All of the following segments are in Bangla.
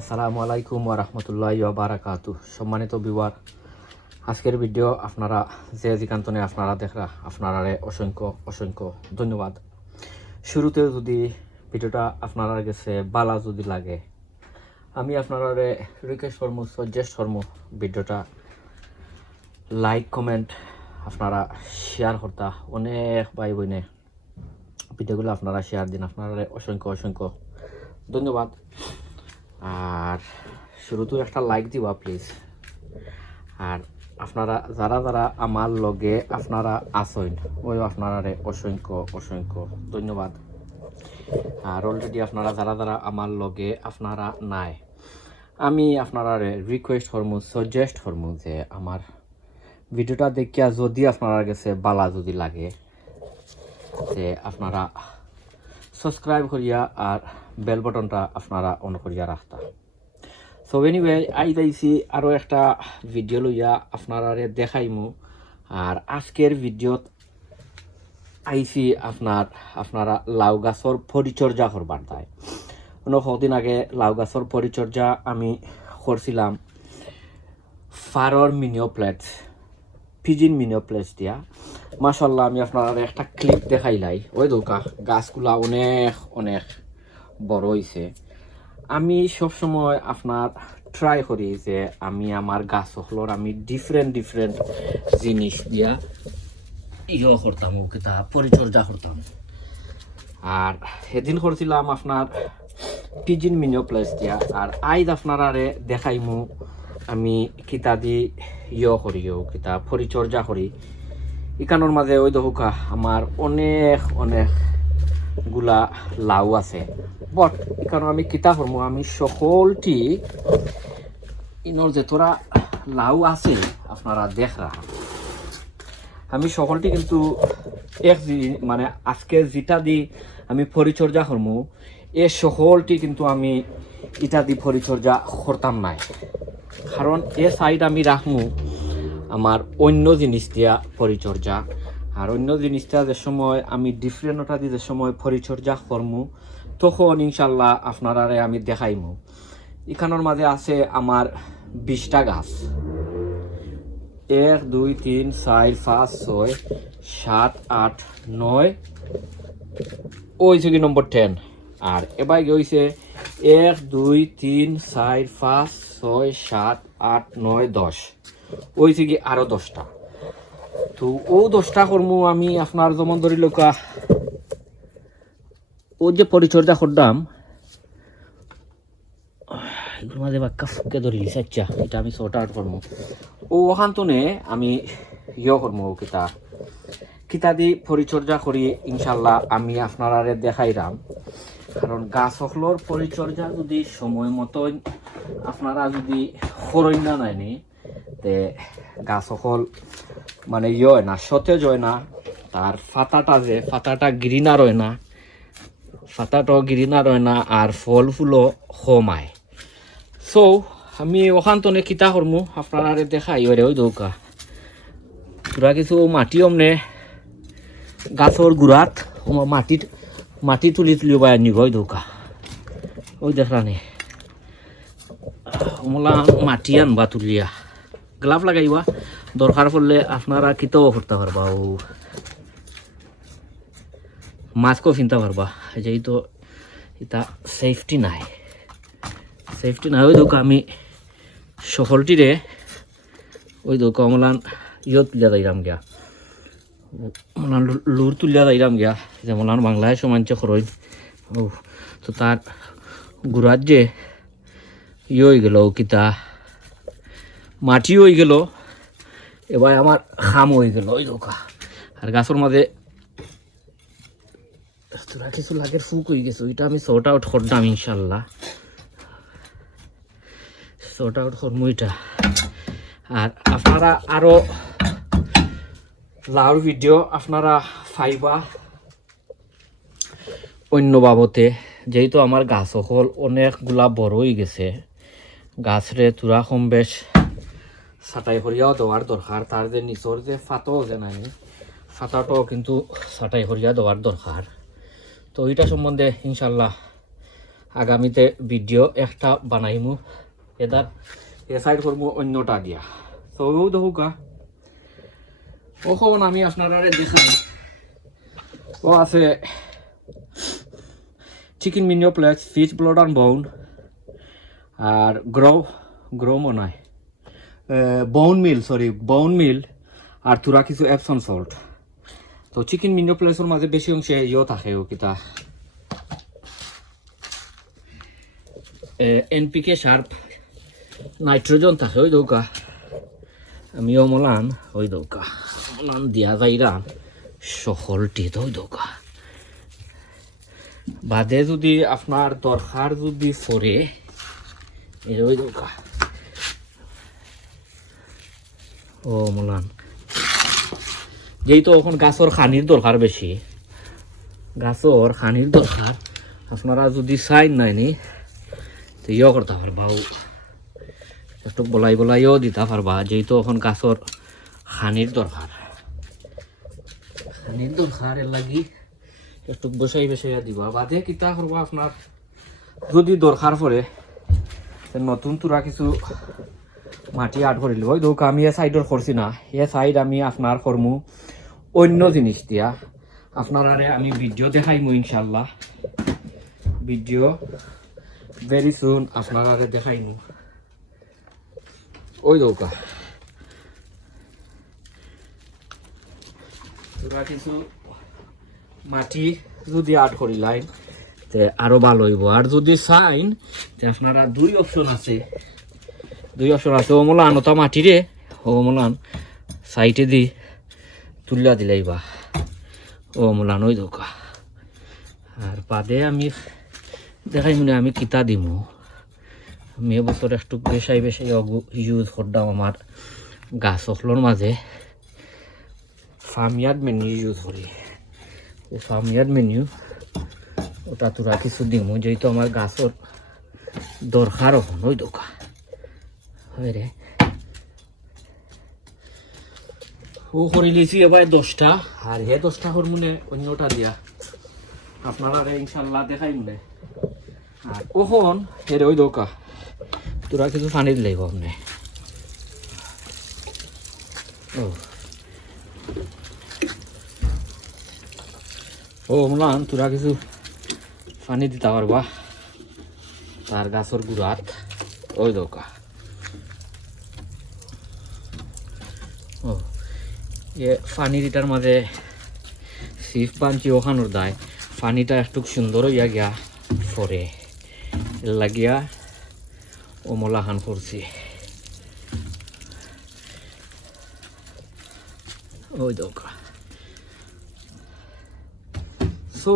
আসসালামু আলাইকুম ওয়া রাহমাতুল্লাহি ওয়া বারাকাতুহু। সম্মানিত ভিউয়ার, আজকের ভিডিও আপনারা যে যেখানে আপনারা দেখরা আপনারারে অসংখ্য অসংখ্য ধন্যবাদ। শুরুতে যদি ভিডিওটা আপনারা কাছে ভালো যদি লাগে, আমি আপনারারে রিকোয়েস্ট করব, সাজেস্ট করব ভিডিওটা লাইক কমেন্ট আপনারা শেয়ার করতা। অনেক ভাই বোনে ভিডিওগুলো আপনারা শেয়ার দিন, আপনারা অসংখ্য অসংখ্য ধন্যবাদ। আর শুরুতে একটা লাইক দিবা প্লিজ। আর আপনারা যারা যারা আমার লগে আপনারা আসেন, ওই আপনারারে অসংখ্য অসংখ্য ধন্যবাদ। আর অলরেডি আপনারা যারা যারা আমার লগে আপনারা নাই, আমি আপনারারে রিকোয়েস্ট করবো, সাজেস্ট করবো যে আমার ভিডিওটা দেখিয়া যদি আপনারা কাছে ভালো যদি লাগে, যে আপনারা সাবস্ক্রাইব করিয়া আর বেল বটনটা আপনারা অন করিয়া রাখতা। সো এনিওয়ে, আইতাইছি আরও একটা ভিডিও লইয়া আপনারারে দেখাইমু। আর আজকের ভিডিওত আইছি আপনারা লাউ গাছর পরিচর্যা করবার তাই। কদিন আগে লাউ গাছর পরিচর্যা আমি করছিলাম ফারর মিনিওপ্লেটস, পিজিন মিনিওপ্লেটস দিয়া। মাশাল্লাহ, আমি আপনারা একটা ক্লিপ দেখাইলাই। ওই দোকা গাছগুলা অনেক অনেক বড় হয়েছে। আমি সবসময় আপনার ট্রাই করি যে আমি আমার গাছগুলোর আমি ডিফারেন্ট জিনিস দিয়া করতাম, কিতা পরিচর্যা করতাম। আর সেদিন করছিলাম আপনার পিজিন মিনিওপ্লেটস দিয়া। আর আইজ আপনারা দেখাইমু আমি কিতা দি করিও, কিতা পরিচর্যা করি। ইকানোর মাঝে ওই দোকা আমার অনেক অনেক গুলা লাউ আছে। বট এখানে আমি কিতা করবো, আমি সকলটি ইনোর যে তোরা লাউ আছে আপনারা দেখরা, আমি সকলটি কিন্তু মানে আজকে যেটা দি আমি পরিচর্যা করবো, এ সকলটি কিন্তু আমি এটা দি পরিচর্যা করতাম নাই। কারণ এ সাইড আমি রাখমু আমার অন্য জিনিস দিয়া পরিচর্যা। আর অন্য জিনিসটা যে সময় আমি ডিফারেন্টটা দিয়ে যে সময় পরিচর্যা করমু, তখন ইনশাল্লাহ আপনারারে আমি দেখাইমু। এখানোর মাঝে আছে আমার 20টা গাছ। 1 2 3 4 5 6 7 8 9, ওই কি নম্বর 10। আর এবার হয়েছে 1 2 3 4 5 6 7 8 9 10, ওই কি আরো 10টা। তো ও 10টা কর্ম আমি আপনার যেমন ধরি লোকা ও যে পরিচর্যা করতাম, এগুলোর মাঝে বাক্কা ফুকে ধরি আচ্ছা, এটা আমি শর্ট আউট করবো। ও ওখান তো আমি করবো কিতা দি পরিচর্যা করি ইনশাল্লাহ আমি আপনারা দেখাইলাম। কারণ গাছ সকলের পরিচর্যা যদি সময় মতন আপনারা যদি করেন না নাইনি, তে গাছ সকল মানে হয় না, সতেজ হয় না। তার ফাতাটা গ্রিনার হয় না, ফাতাটাও গ্রিনার হয় না, আর ফল ফুলও কমায়। সো আমি ওখান তো কিতা করমু আপনারা দেখাই ওরে। ওই দৌকা পুরা কিছু মাটি অমনে গাছর গুড়াত মাটি তুলি বাই আনিব। ওই দৌকা ওই দেখলানি ওমলা মাটি আনবা তুলিয়া, গ্লাভ লাগাইবা, দরকার পড়লে আপনারা কিতাও করতে পারবা, ও মাস্কও কিনতে পারবা। যেহেতু এটা সেফটি নাই। ওই দোকা আমি সকলটিরে ওই দোকা অমলান তুলিয়া যাইরাম গিয়া, মলান লুর তুলিয়া যাইরাম গিয়া, যে মলান বাংলায় সমাঞ্চ খরচ। ও তো তার গুড়ার যে হয়ে গেল, কিতা মাটি হয়ে গেল, এবার আমার খাম হয়ে গেল। ওই দোকা আর গাছের মাঝে তোরা কিছু লাগে ফুক হয়ে গেছে, ওইটা আমি শর্ট আউট করতাম ইনশাল্লাহ, শর্ট আউট করবো এটা। আর আপনারা আরো লাউর ভিডিও আপনারা পাইবা অন্য বাবতে। যেহেতু আমার গাছ সকল অনেকগুলা বড় হয়ে গেছে, গাছরে তুরা কম বেশ ছাটাই করিয়াও দেওয়ার দরকার। তার যে নিচর যে ফাতো যে নাই, ফাতাটাও কিন্তু ছাটাই করিয়া দেওয়ার দরকার। তো ওইটা সম্বন্ধে ইনশাল্লাহ আগামীতে ভিডিও একটা বানাইমু এদার এ সাইড করবো অন্যটা দিয়া। তো দেখুকা ওখন আমি আপনারা দেখাই ও আছে চিকেন মিনিও প্লেক্স, ফিশ ব্লড অ্যান্ড বোন, আর গ্রো মনে হয় বোন মিল আর তোরা কিছু এপসন সল্ট। তো চিকেন মিনিও প্লেক্সের মাঝে বেশি অংশে ইয়েও থাকে ও কিতা এনপিকে সার নাইট্রোজেন থাকে ওই দৌকা আমি অমলান ওই দৌকা অমলান দিয়া যাইরাম সকলটি ওই দৌকা বাদে যদি আপনার দরকার যদি পড়ে ওই দৌকা ও অমলান যেহেতু এখন গাছর খানির দরকার বেশি, গাছর খানির দরকার আপনারা যদি চাইন নাইনি তো ইয়ে করতে পারবা একটু বলাইও দিতে পারবা, যেহেতু এখন গাছর খানির দরকার এর লাগি একটু বসাইয়া দিবা। বাদে কিতা করবা আপনার যদি দরকার পড়ে নতুন তোরা কিছু মাটি আট করিল ওই দৌকা আমি এ সাইডর করছি না, এ সাইড আমি আপনার করমু অন্য জিনিস দিয়া আপনারা আমি ভিডিও দেখাইমু ইনশাল্লাহ, ভিডিও ভেরি সুন আপনারা দেখাইমু। ওই দৌকা তোরা কিছু মাটি যদি আট করিলাইন তে আরো ভালো হইব। আর যদি চাইন তে আপনারা দুই অপশন আছে ওমলান ওটা মাটি রে ওমলান সাইটে দি তুলিয়া দিলাইবা ওমলান ওই দৌকা। আর বাদে আমি দেখাই মনে আমি কিতা দিমু, আমি এবছর একটু বেশাই ইউজ করতাম আমার গাছ অখলোর মাঝে ফার্মিয়ার্ড মেনু ইউজ করি। ফার্মিয়ার্ড মেনু ওটা তোরা কিছু দিমু যেহেতু আমার গাছর দরকার হন ওই দোকা রে ও করে লিছি এবার 10টা আর হে 10টা কর মনে অন্যটা দিয়া আপনারা ইনশাল্লাহ দেখাই মনে। আর ওখন হেরে ওই দোকা তোরা কিছু পানি দিলেই আপনি ও মলান তোরা কিছু পানি দিতে পারবা তার গাছর গুড়াত ওই দোকা ও এ পানি দিটার মাঝে সিফ পাঞ্চি ওখানোর দায় পানিটা একটু সুন্দর হইয়া গিয়া ফরে লাগিয়া ও মলা খান করছি ওই দোকা। সো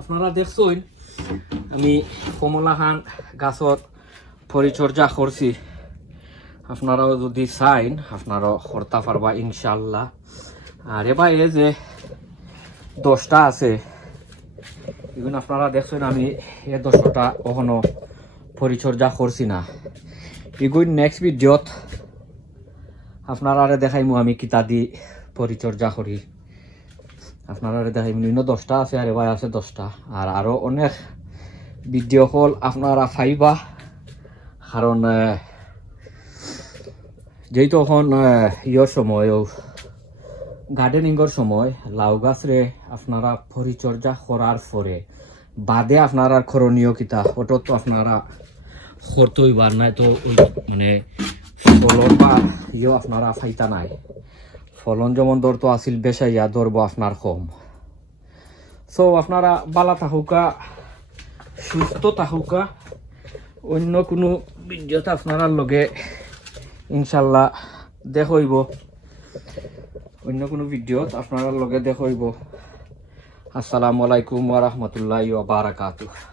আপনারা দেখছেন আমি কমলা খান গাছর পরিচর্যা করছি, আপনারাও যদি চাইন আপনারাও করতে পারবা ইনশাল্লাহ। আর এবার এই যে 10টা আছে এগুলো আপনারা দেখছেন আমি এই 10টা কখনো পরিচর্যা করছি না, এগুলো নেক্সট ভিডিওত আপনারা দেখাইমু আমি কিতা দি পরিচর্যা করি আপনারা দেখাইমু। 10টা আছে আর এবার আছে 10টা আর আরো অনেক ভিডিও কল আপনারা পাইবা, কারণ যেহেতু এখন ইয়র সময় গার্ডেনিংয়ের সময় লাউ গাছরে আপনারা পরিচর্যা করার পরে বাদে আপনারা করণীয় কিতা ওটা তো আপনারা করতে হইবার নাই, তো মানে ফলন বা ইয়ে আপনারা ফাইতা নাই, ফলন যেমন ধরতো আসিল বেশাইয়া ধরবো আপনার কম। সো আপনারা বালা থাকুকা সুস্থ থাকুকা, অন্য কোনো ভিডিওতে আপনারা লগে ইনশাল্লাহ দেখইব, অন্য কোনো ভিডিওত আপনারা লগে দেখইব। আসসালামু আলাইকুম ওয়া রাহমাতুল্লাহি ওয়া বারাকাতুহু।